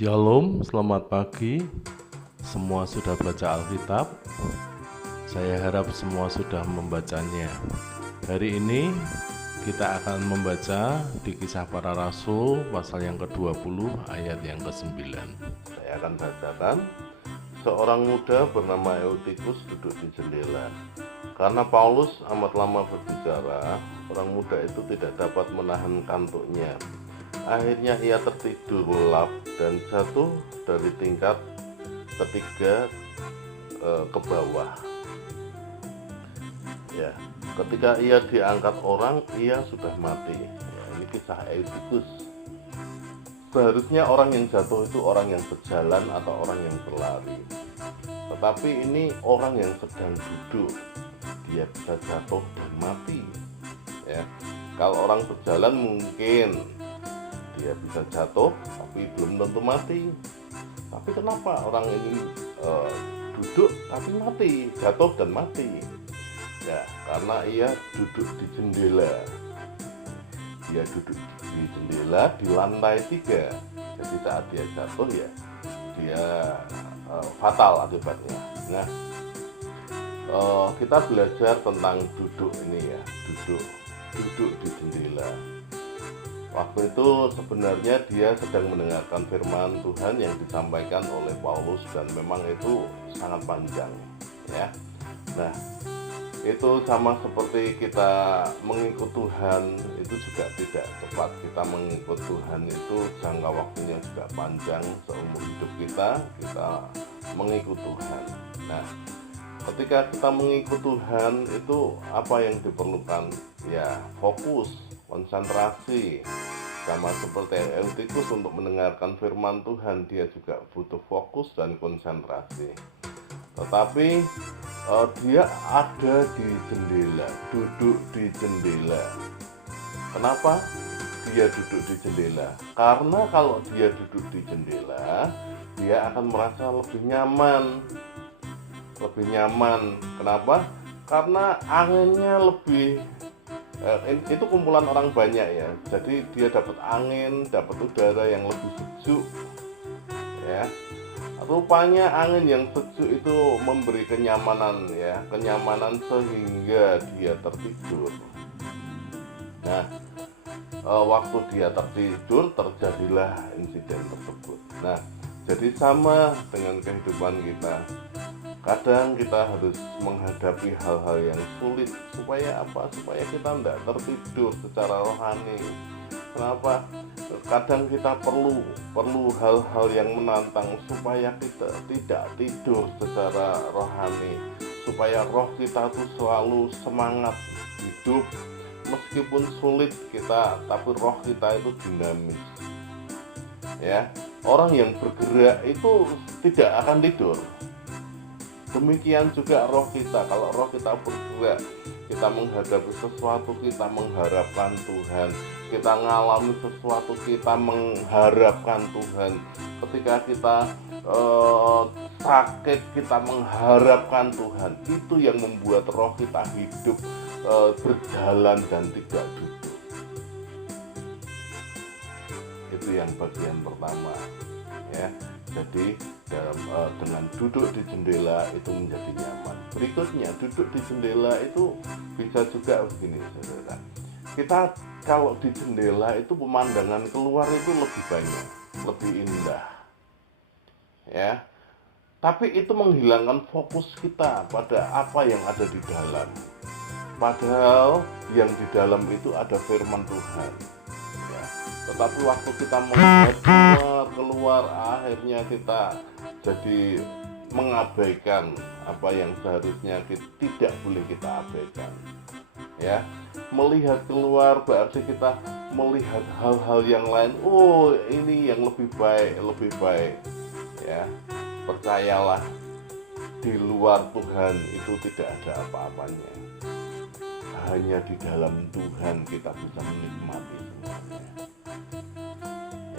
Shalom, selamat pagi. Semua sudah baca Alkitab? Saya harap semua sudah membacanya. Hari ini kita akan membaca di Kisah Para Rasul pasal yang ke-20 ayat yang ke-9. Saya akan bacakan. Seorang muda bernama Eutikus duduk di jendela. Karena Paulus amat lama berbicara, orang muda itu tidak dapat menahan kantuknya. Akhirnya ia tertidur lelap dan jatuh dari tingkat ketiga ke bawah. Ya, ketika ia diangkat orang, ia sudah mati. Ya, ini kisah Eutikus. Seharusnya orang yang jatuh itu orang yang berjalan atau orang yang berlari. Tetapi ini orang yang sedang duduk, dia bisa jatuh dan mati. Ya, kalau orang berjalan mungkin dia bisa jatuh, tapi belum tentu mati. Tapi kenapa orang ini duduk tapi mati, jatuh dan mati? Ya, karena ia duduk di jendela. Dia duduk di jendela di lantai 3. Jadi saat dia jatuh ya dia fatal akibatnya. Nah, kita belajar tentang duduk ini ya, duduk di jendela. Waktu itu sebenarnya dia sedang mendengarkan firman Tuhan yang disampaikan oleh Paulus dan memang itu sangat panjang ya. Nah, itu sama seperti kita mengikut Tuhan, itu juga tidak cepat. Kita mengikut Tuhan itu jangka waktunya juga panjang, seumur hidup kita mengikut Tuhan. Nah, ketika kita mengikut Tuhan itu apa yang diperlukan? Ya, fokus, konsentrasi. Sama seperti Eutikus untuk mendengarkan firman Tuhan, dia juga butuh fokus dan konsentrasi. Tetapi dia ada di jendela, duduk di jendela. Kenapa dia duduk di jendela? Karena kalau dia duduk di jendela, dia akan merasa lebih nyaman. Lebih nyaman. Kenapa? Karena anginnya lebih itu kumpulan orang banyak ya. Jadi dia dapat angin, dapat udara yang lebih sejuk. Ya. Rupanya angin yang sejuk itu memberi kenyamanan ya, kenyamanan sehingga dia tertidur. Nah, waktu dia tertidur terjadilah insiden tersebut. Nah, jadi sama dengan kehidupan kita. Kadang kita harus menghadapi hal-hal yang sulit supaya apa? Supaya kita tidak tertidur secara rohani. Kenapa? Kadang kita perlu hal-hal yang menantang supaya kita tidak tidur secara rohani, supaya roh kita tuh selalu semangat hidup meskipun sulit kita, tapi roh kita itu dinamis. Ya, orang yang bergerak itu tidak akan tidur. Demikian juga roh kita, kalau roh kita bergerak, kita menghadapi sesuatu, kita mengharapkan Tuhan, kita mengalami sesuatu, kita mengharapkan Tuhan. Ketika kita sakit, kita mengharapkan Tuhan. Itu yang membuat roh kita hidup, berjalan dan tidak duduk. Itu yang bagian pertama ya. Jadi dengan duduk di jendela itu menjadi nyaman. Berikutnya, duduk di jendela itu bisa juga begini, saudara. Kita kalau di jendela itu pemandangan keluar itu lebih banyak, lebih indah. Ya. Tapi itu menghilangkan fokus kita pada apa yang ada di dalam. Padahal yang di dalam itu ada firman Tuhan. Tetapi waktu kita melihat keluar, akhirnya kita jadi mengabaikan apa yang seharusnya tidak boleh kita abaikan. Ya, melihat keluar berarti kita melihat hal-hal yang lain. Oh, ini yang lebih baik. Ya, percayalah, di luar Tuhan itu tidak ada apa-apanya. Hanya di dalam Tuhan kita bisa menikmati semuanya.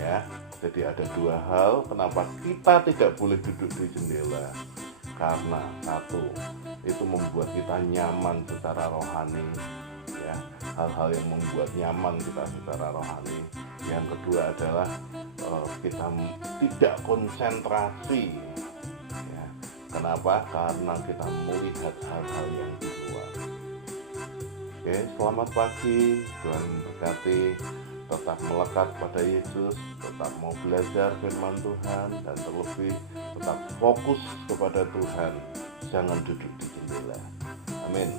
Ya, jadi ada dua hal kenapa kita tidak boleh duduk di jendela. Karena satu, itu membuat kita nyaman secara rohani ya, hal-hal yang membuat nyaman kita secara rohani. Yang kedua adalah kita tidak konsentrasi ya. Kenapa? Karena kita melihat hal-hal yang di luar. Oke, selamat pagi, Tuhan berkati. Tetap melekat pada Yesus, tetap mau belajar firman Tuhan, dan terlebih tetap fokus kepada Tuhan. Jangan duduk di jendela. Amin.